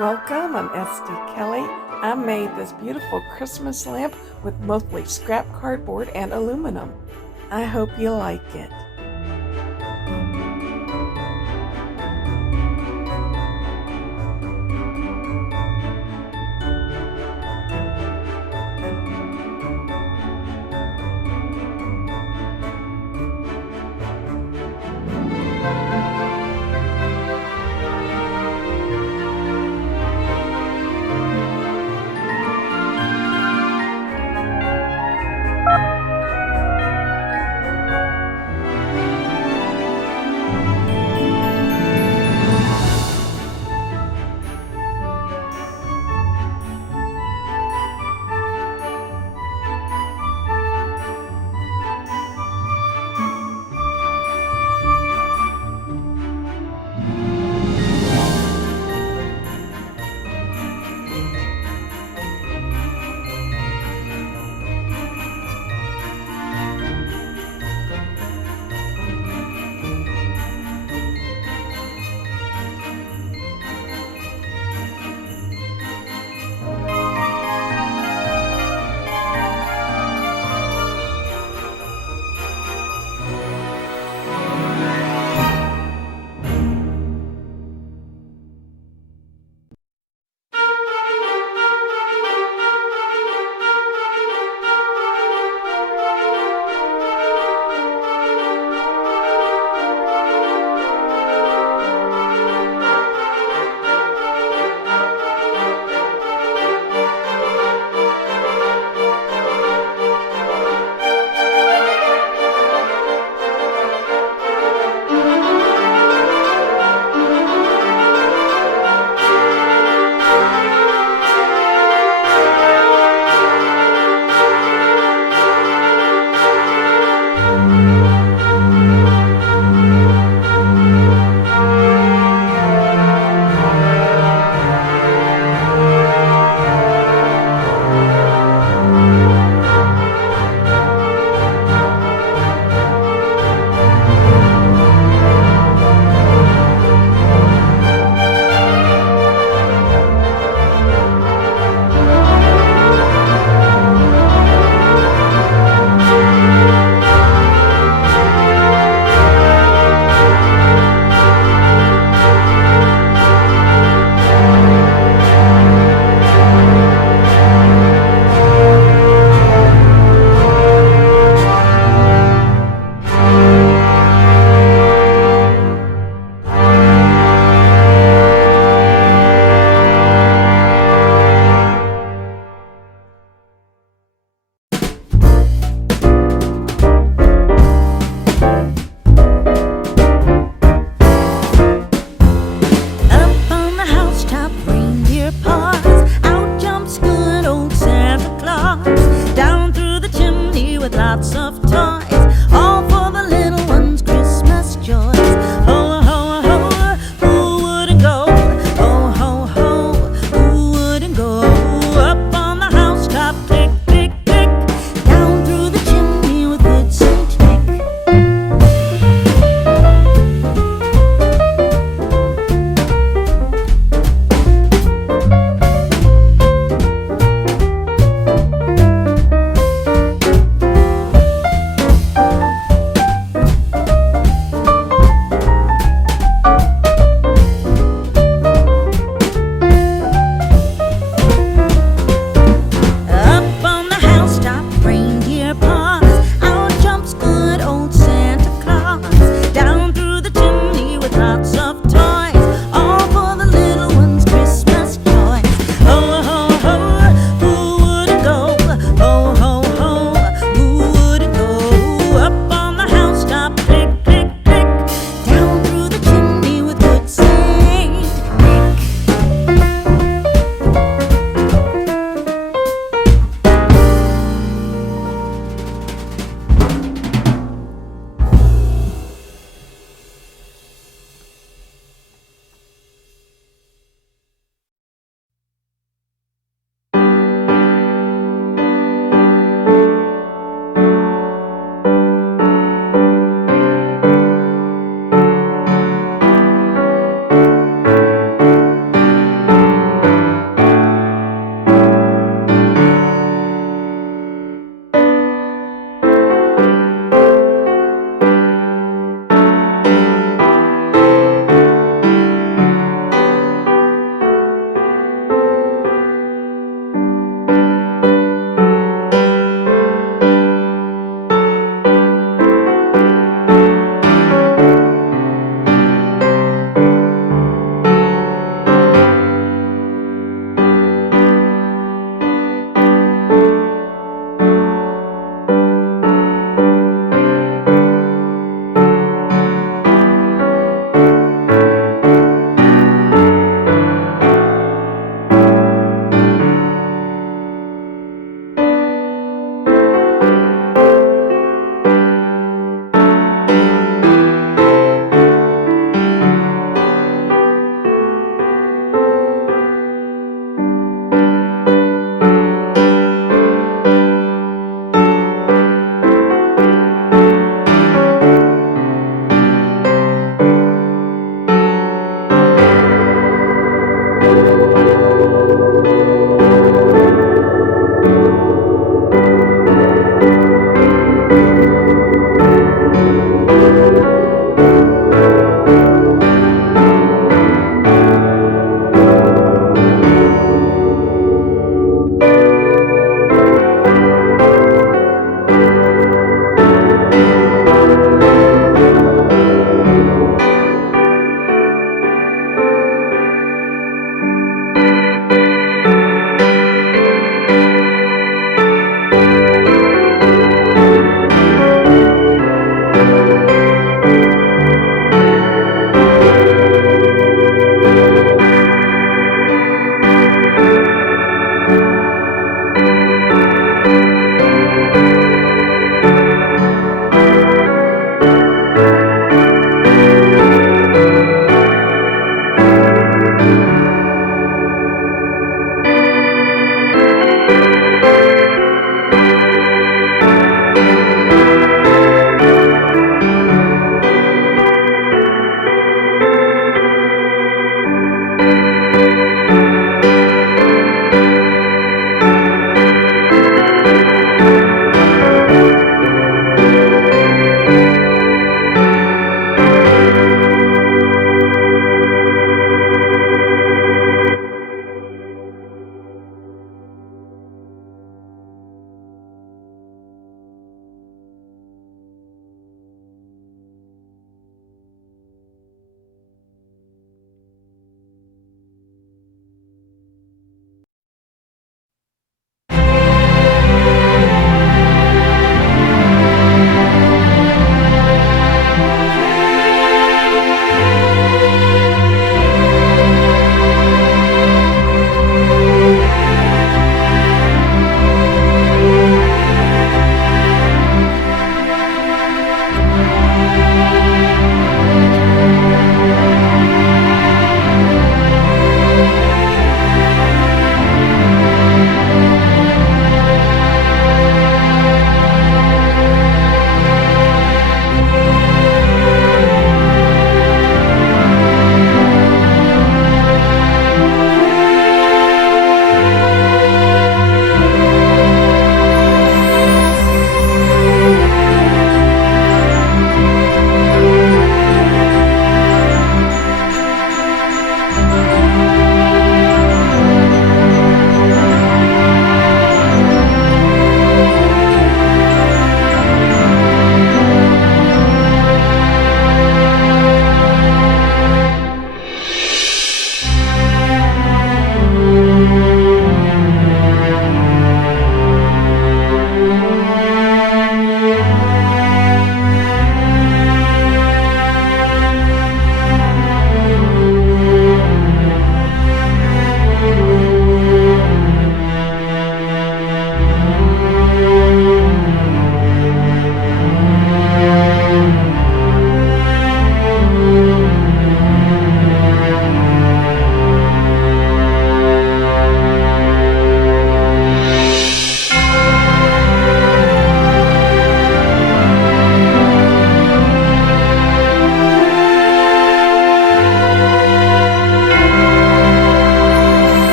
Welcome, I'm Kelley. I made this beautiful Christmas lamp with mostly scrap cardboard and aluminum. I hope you like it.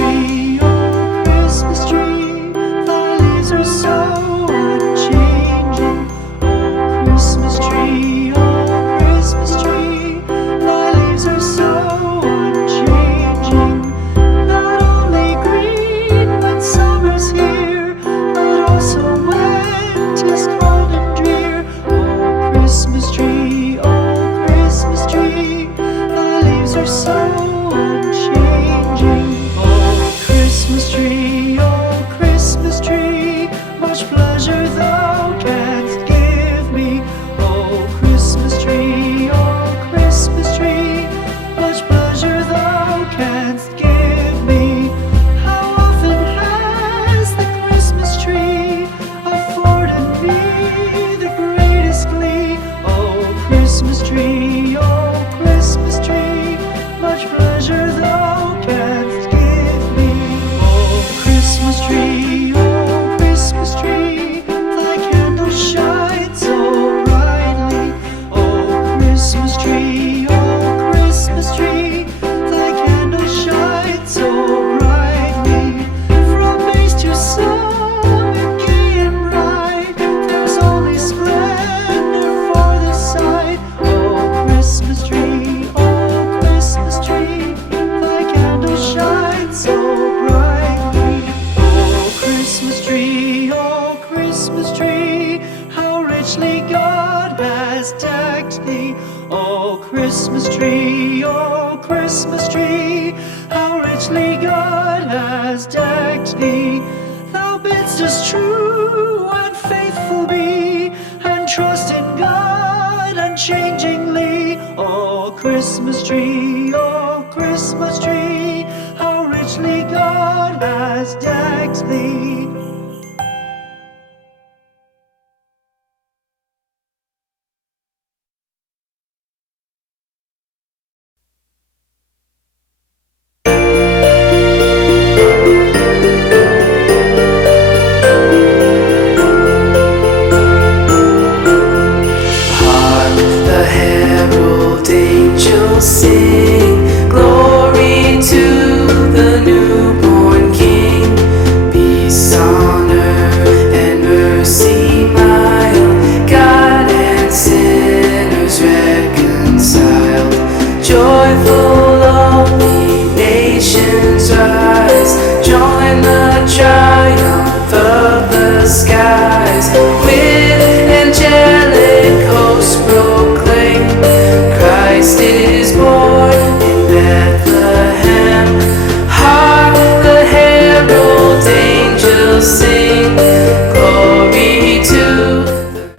tree, oh Christmas tree, thy leaves are so unchanging. Oh Christmas tree, thy leaves are so unchanging. Not only green when summer's here, but also when 'tis cold and drear. Oh Christmas tree, thy leaves are so unchanging. Oh Christmas tree, much pleasure thou canst give me. Oh Christmas tree, much pleasure thou canst give me. How often has the Christmas tree afforded me the greatest glee? Oh Christmas tree, much pleasure thou canst give me. Oh Christmas tree, thy candles shine so brightly. Oh Christmas tree, thy candles shine so brightly. From base to summit, gay and bright, there's only splendor for the sight. Oh Christmas tree, thy candles shine so brightly. Oh Christmas tree, how richly God has decked thee. Oh Christmas tree, how richly God has decked thee. Thou bidst us true and faithful be, and trust in God unchangingly. Oh Christmas tree,